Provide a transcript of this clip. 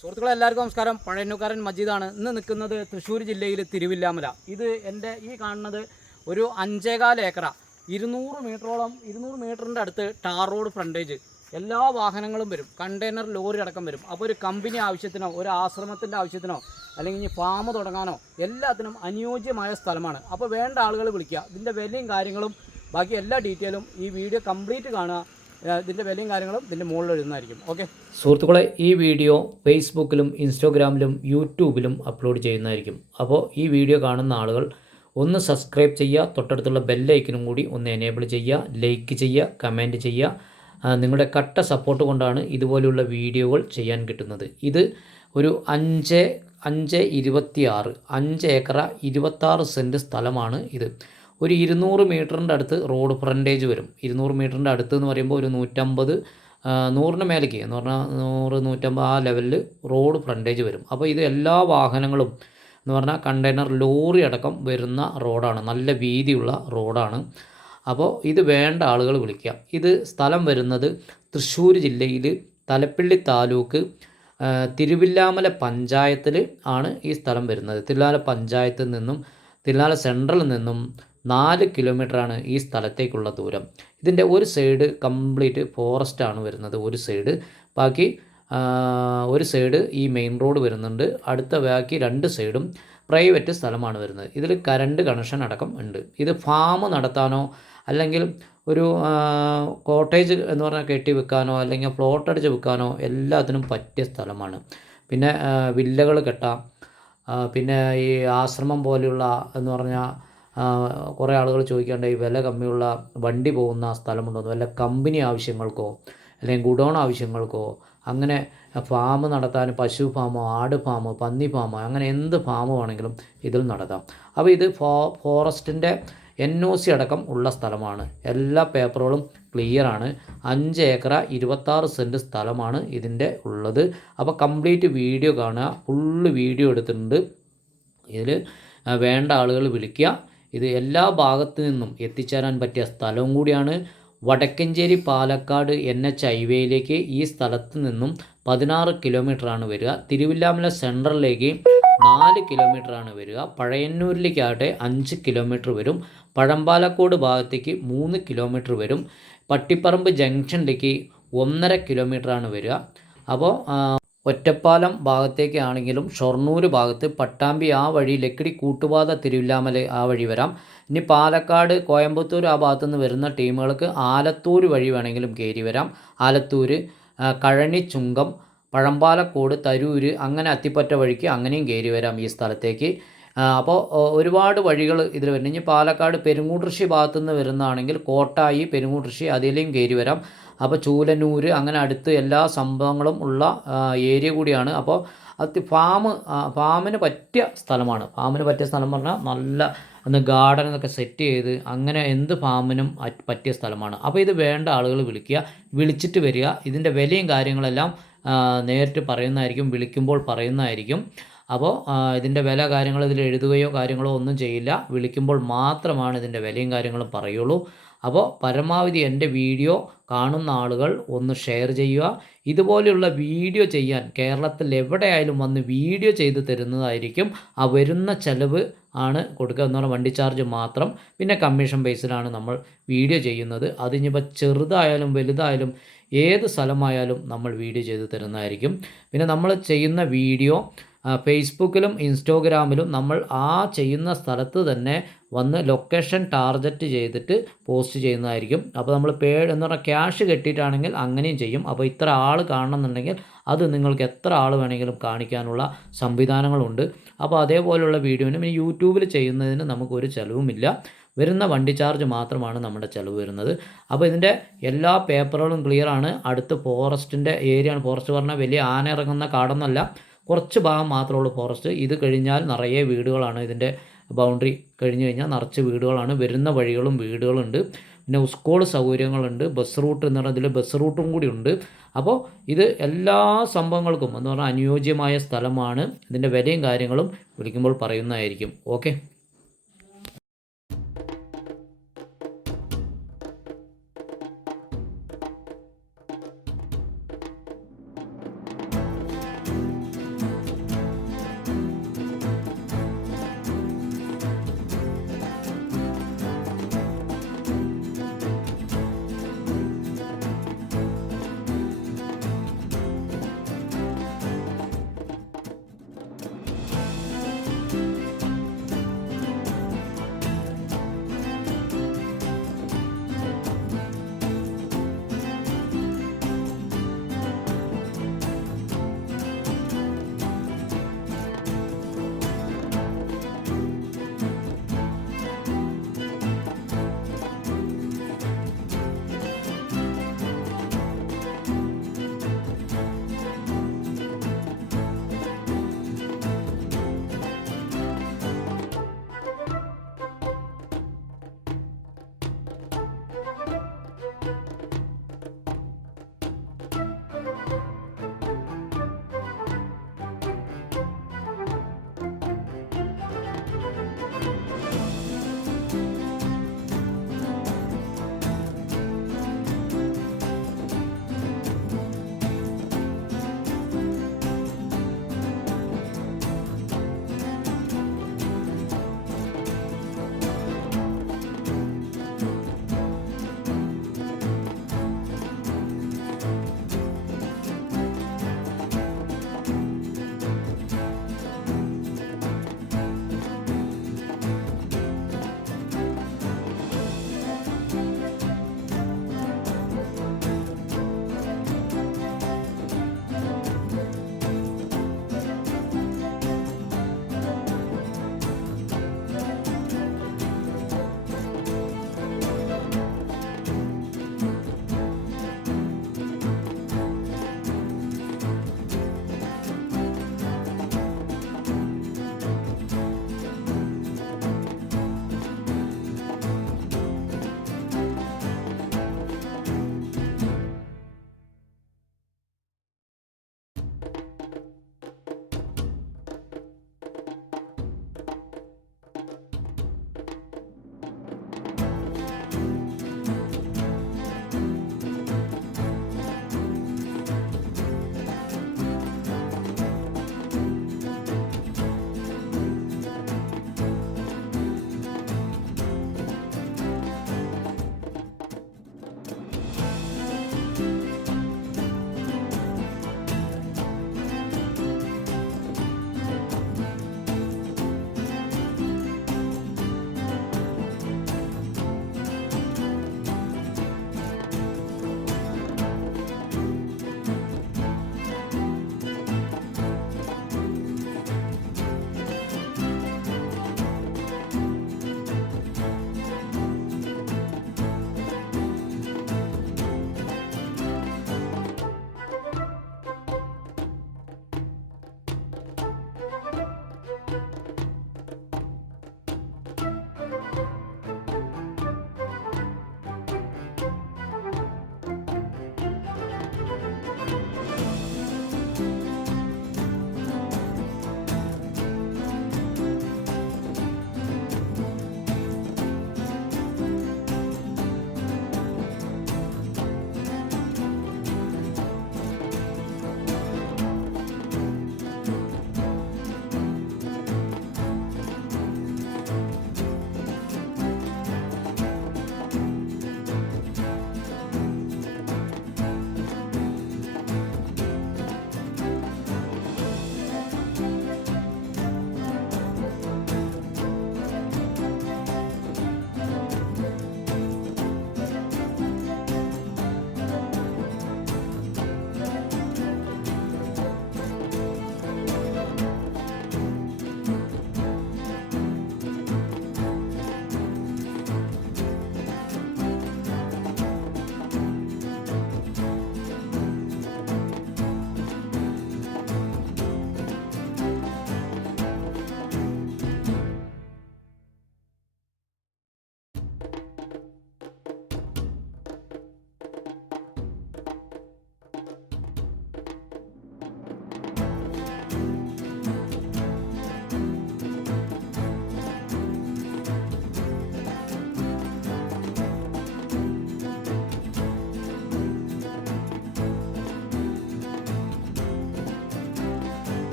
സുഹൃത്തുക്കളെ എല്ലാവർക്കും നമസ്കാരം. പഴയന്നൂക്കാരൻ മജീദാണ്. ഇന്ന് നിൽക്കുന്നത് തൃശ്ശൂർ ജില്ലയിൽ തിരുവില്ലാമല. ഇത് എൻ്റെ ഈ കാണുന്നത് ഒരു 5.25 ഏക്കറ 200 മീറ്ററിൻ്റെ അടുത്ത് ടാർ റോഡ് ഫ്രണ്ടേജ്. എല്ലാ വാഹനങ്ങളും വരും, കണ്ടെയ്നർ ലോറി അടക്കം വരും. അപ്പോൾ ഒരു കമ്പനി ആവശ്യത്തിനോ ഒരു ആശ്രമത്തിൻ്റെ ആവശ്യത്തിനോ അല്ലെങ്കിൽ ഇനി ഫാം തുടങ്ങാനോ എല്ലാത്തിനും അനുയോജ്യമായ സ്ഥലമാണ്. അപ്പോൾ വേണ്ട ആളുകൾ വിളിക്കുക. ഇതിൻ്റെ വിലയും കാര്യങ്ങളും ബാക്കി എല്ലാ ഡീറ്റെയിലും ഈ വീഡിയോ കംപ്ലീറ്റ് കാണുക. ഇതിൻ്റെ വിലയും കാര്യങ്ങളും ഇതിൻ്റെ മുകളിൽ എഴുതുന്നതായിരിക്കും. ഓക്കെ സുഹൃത്തുക്കളെ, ഈ വീഡിയോ ഫേസ്ബുക്കിലും ഇൻസ്റ്റാഗ്രാമിലും യൂട്യൂബിലും അപ്ലോഡ് ചെയ്യുന്നതായിരിക്കും. അപ്പോൾ ഈ വീഡിയോ കാണുന്ന ആളുകൾ ഒന്ന് സബ്സ്ക്രൈബ് ചെയ്യുക, തൊട്ടടുത്തുള്ള ബെല്ലൈക്കനും കൂടി ഒന്ന് എനേബിൾ ചെയ്യുക, ലൈക്ക് ചെയ്യുക, കമൻറ്റ് ചെയ്യുക. നിങ്ങളുടെ കട്ട സപ്പോർട്ട് കൊണ്ടാണ് ഇതുപോലെയുള്ള വീഡിയോകൾ ചെയ്യാൻ കിട്ടുന്നത്. ഇത് ഒരു 5 ഏക്കറ 26 സെൻറ്റ് സ്ഥലമാണ് ഇത്. ഒരു 200 മീറ്ററിൻ്റെ അടുത്ത് റോഡ് ഫ്രണ്ടേജ് വരും. 200 മീറ്ററിൻ്റെ അടുത്ത് എന്ന് പറയുമ്പോൾ ഒരു 150 100ന് മേലേക്ക് എന്ന് പറഞ്ഞാൽ 100-150 ആ ലെവലിൽ റോഡ് ഫ്രണ്ടേജ് വരും. അപ്പോൾ ഇത് എല്ലാ വാഹനങ്ങളും എന്ന് പറഞ്ഞാൽ കണ്ടെയ്നർ ലോറി അടക്കം വരുന്ന റോഡാണ്. നല്ല വീതിയുള്ള റോഡാണ്. അപ്പോൾ ഇത് വേണ്ട ആളുകൾ വിളിക്കുക. ഇത് സ്ഥലം വരുന്നത് തൃശ്ശൂർ ജില്ലയിൽ തലപ്പിള്ളി താലൂക്ക് തിരുവില്ലാമല പഞ്ചായത്തിൽ ആണ് ഈ സ്ഥലം വരുന്നത്. തിരുവില്ലാമല പഞ്ചായത്തിൽ നിന്നും തിരുവില്ലാമല സെൻട്രലിൽ നിന്നും 4 കിലോമീറ്ററാണ് ഈ സ്ഥലത്തേക്കുള്ള ദൂരം. ഇതിൻ്റെ ഒരു സൈഡ് കംപ്ലീറ്റ് ഫോറസ്റ്റാണ് വരുന്നത്, ഒരു സൈഡ്. ബാക്കി ഒരു സൈഡ് ഈ മെയിൻ റോഡ് വരുന്നുണ്ട്. അടുത്ത ബാക്കി 2 സൈഡും പ്രൈവറ്റ് സ്ഥലമാണ് വരുന്നത്. ഇതിൽ കറണ്ട് കണക്ഷൻ അടക്കം ഉണ്ട്. ഇത് ഫാം നടത്താനോ അല്ലെങ്കിൽ ഒരു കോട്ടേജ് എന്ന് പറഞ്ഞാൽ കെട്ടി വെക്കാനോ അല്ലെങ്കിൽ പ്ലോട്ട് അടിച്ച് വെക്കാനോ എല്ലാത്തിനും പറ്റിയ സ്ഥലമാണ്. പിന്നെ വില്ലകൾ കെട്ടാം. പിന്നെ ഈ ആശ്രമം പോലെയുള്ള എന്ന് പറഞ്ഞാൽ കുറേ ആളുകൾ ചോദിക്കേണ്ട ഈ വില കമ്മിയുള്ള വണ്ടി പോകുന്ന സ്ഥലമുണ്ടോ, വല്ല കമ്പനി ആവശ്യങ്ങൾക്കോ അല്ലെങ്കിൽ ഗുഡോൺ ആവശ്യങ്ങൾക്കോ അങ്ങനെ ഫാം നടത്താൻ പശു ഫാമോ ആട് ഫാമോ പന്നി ഫാമോ അങ്ങനെ എന്ത് ഫാം വേണമെങ്കിലും ഇതിൽ നടത്താം. അപ്പോൾ ഇത് ഫോറസ്റ്റിൻ്റെ NOC അടക്കം ഉള്ള സ്ഥലമാണ്. എല്ലാ പേപ്പറുകളും ക്ലിയറാണ്. 5 ഏക്കറ 26 സെൻറ്റ് സ്ഥലമാണ് ഇതിൻ്റെ ഉള്ളത്. അപ്പോൾ കംപ്ലീറ്റ് വീഡിയോ കാണുക. ഫുള്ള് വീഡിയോ എടുത്തിട്ടുണ്ട്. ഇതിൽ വേണ്ട ആളുകൾ വിളിക്കുക. ഇത് എല്ലാ ഭാഗത്തു നിന്നും എത്തിച്ചേരാൻ പറ്റിയ സ്ഥലവും കൂടിയാണ്. വടക്കഞ്ചേരി പാലക്കാട് NH ഹൈവേയിലേക്ക് ഈ സ്ഥലത്ത് നിന്നും 16 കിലോമീറ്ററാണ് വരിക. തിരുവില്ലാമല സെൻട്രലിലേക്ക് 4 കിലോമീറ്ററാണ് വരിക. പഴയന്നൂരിലേക്കാകട്ടെ 5 കിലോമീറ്റർ വരും. പഴമ്പാലക്കോട് ഭാഗത്തേക്ക് 3 കിലോമീറ്റർ വരും. പട്ടിപ്പറമ്പ് ജംഗ്ഷനിലേക്ക് 1.5 കിലോമീറ്ററാണ് വരിക. അപ്പോൾ ഒറ്റപ്പാലം ഭാഗത്തേക്കാണെങ്കിലും ഷൊർണൂർ ഭാഗത്ത് പട്ടാമ്പി ആ വഴി ലക്കിടി കൂട്ടുപാത തിരുവില്ലാമല ആ വഴി വരാം. ഇനി പാലക്കാട് കോയമ്പത്തൂർ ആ ഭാഗത്തുനിന്ന് വരുന്ന ടീമുകൾക്ക് ആലത്തൂർ വഴി വേണമെങ്കിലും കയറി വരാം. ആലത്തൂർ കഴനി ചുങ്കം പഴമ്പാലക്കോട് തരൂർ അങ്ങനെ അത്തിപ്പറ്റ വഴിക്ക് അങ്ങനെയും കയറി വരാം ഈ സ്ഥലത്തേക്ക്. അപ്പോൾ ഒരുപാട് വഴികൾ ഇതിൽ വരുന്നത്. ഇനി പാലക്കാട് പെരുങ്ങൂട്ടുകൃഷി ഭാഗത്തുനിന്ന് വരുന്നതാണെങ്കിൽ കോട്ടായി പെരുങ്ങൂട്ടുകൃഷി അതിലേയും കയറി വരാം. അപ്പോൾ ചൂലന്നൂർ അങ്ങനെ അടുത്ത് എല്ലാ സംഭവങ്ങളും ഉള്ള ഏരിയ കൂടിയാണ്. അപ്പോൾ അത് ഫാമിന് പറ്റിയ സ്ഥലമാണ്. ഫാമിന് പറ്റിയ സ്ഥലം പറഞ്ഞാൽ നല്ല ഗാർഡനൊക്കെ സെറ്റ് ചെയ്ത് അങ്ങനെ എന്ത് ഫാമിനും പറ്റിയ സ്ഥലമാണ്. അപ്പോൾ ഇത് വേണ്ട ആളുകൾ വിളിക്കുക, വിളിച്ചിട്ട് വരിക. ഇതിൻ്റെ വിലയും കാര്യങ്ങളെല്ലാം നേരിട്ട് പറയുന്നതായിരിക്കും, വിളിക്കുമ്പോൾ പറയുന്നതായിരിക്കും. അപ്പോൾ ഇതിൻ്റെ വില കാര്യങ്ങൾ ഇതിൽ എഴുതുകയോ കാര്യങ്ങളോ ഒന്നും ചെയ്യില്ല. വിളിക്കുമ്പോൾ മാത്രമാണ് ഇതിൻ്റെ വിലയും കാര്യങ്ങളും പറയുള്ളൂ. അപ്പോൾ പരമാവധി എൻ്റെ വീഡിയോ കാണുന്ന ആളുകൾ ഒന്ന് ഷെയർ ചെയ്യുക. ഇതുപോലെയുള്ള വീഡിയോ ചെയ്യാൻ കേരളത്തിൽ എവിടെയായാലും വന്ന് വീഡിയോ ചെയ്ത് തരുന്നതായിരിക്കും. ആ വരുന്ന ചിലവ് ആണ് കൊടുക്കുക എന്ന് പറഞ്ഞാൽ വണ്ടി ചാർജ് മാത്രം. പിന്നെ കമ്മീഷൻ ബേസിലാണ് നമ്മൾ വീഡിയോ ചെയ്യുന്നത്. അതിനിപ്പോൾ ചെറുതായാലും വലുതായാലും ഏത് സ്ഥലമായാലും നമ്മൾ വീഡിയോ ചെയ്ത് തരുന്നതായിരിക്കും. പിന്നെ നമ്മൾ ചെയ്യുന്ന വീഡിയോ ഫേസ്ബുക്കിലും ഇൻസ്റ്റാഗ്രാമിലും നമ്മൾ ആ ചെയ്യുന്ന സ്ഥലത്ത് തന്നെ വന്ന് ലൊക്കേഷൻ ടാർഗറ്റ് ചെയ്തിട്ട് പോസ്റ്റ് ചെയ്യുന്നതായിരിക്കും. അപ്പോൾ നമ്മൾ എന്ന് പറഞ്ഞാൽ ക്യാഷ് കെട്ടിയിട്ടാണെങ്കിൽ അങ്ങനെയും ചെയ്യും. അപ്പോൾ ഇത്ര ആൾ കാണണമെന്നുണ്ടെങ്കിൽ അത് നിങ്ങൾക്ക് എത്ര ആൾ വേണമെങ്കിലും കാണിക്കാനുള്ള സംവിധാനങ്ങളുണ്ട്. അപ്പോൾ അതേപോലെയുള്ള വീഡിയോനും ഈ യൂട്യൂബിൽ ചെയ്യുന്നതിന് നമുക്കൊരു ചിലവുമില്ല. വരുന്ന വണ്ടി ചാർജ് മാത്രമാണ് നമ്മുടെ ചിലവ് വരുന്നത്. അപ്പോൾ ഇതിൻ്റെ എല്ലാ പേപ്പറുകളും ക്ലിയറാണ്. അടുത്ത് ഫോറസ്റ്റിൻ്റെ ഏരിയയാണ്. ഫോറസ്റ്റ് പറഞ്ഞാൽ വലിയ ആന ഇറങ്ങുന്ന കാടൊന്നല്ല, കുറച്ച് ഭാഗം മാത്രമുള്ളൂ ഫോറസ്റ്റ്. ഇത് കഴിഞ്ഞാൽ നിറയെ വീടുകളാണ്. ഇതിൻ്റെ ബൗണ്ടറി കഴിഞ്ഞ് കഴിഞ്ഞാൽ നിറച്ച് വീടുകളാണ്. വരുന്ന വഴികളും വീടുകളുണ്ട്. പിന്നെ സ്കൂൾ സൗകര്യങ്ങളുണ്ട്. ബസ് റൂട്ട് എന്ന് പറഞ്ഞാൽ ഇതിൽ ബസ് റൂട്ടും കൂടി ഉണ്ട്. അപ്പോൾ ഇത് എല്ലാ സംഭവങ്ങൾക്കും എന്ന് പറഞ്ഞാൽ അനുയോജ്യമായ സ്ഥലമാണ്. ഇതിൻ്റെ വിലയും കാര്യങ്ങളും വിളിക്കുമ്പോൾ പറയുന്നതായിരിക്കും. ഓക്കെ.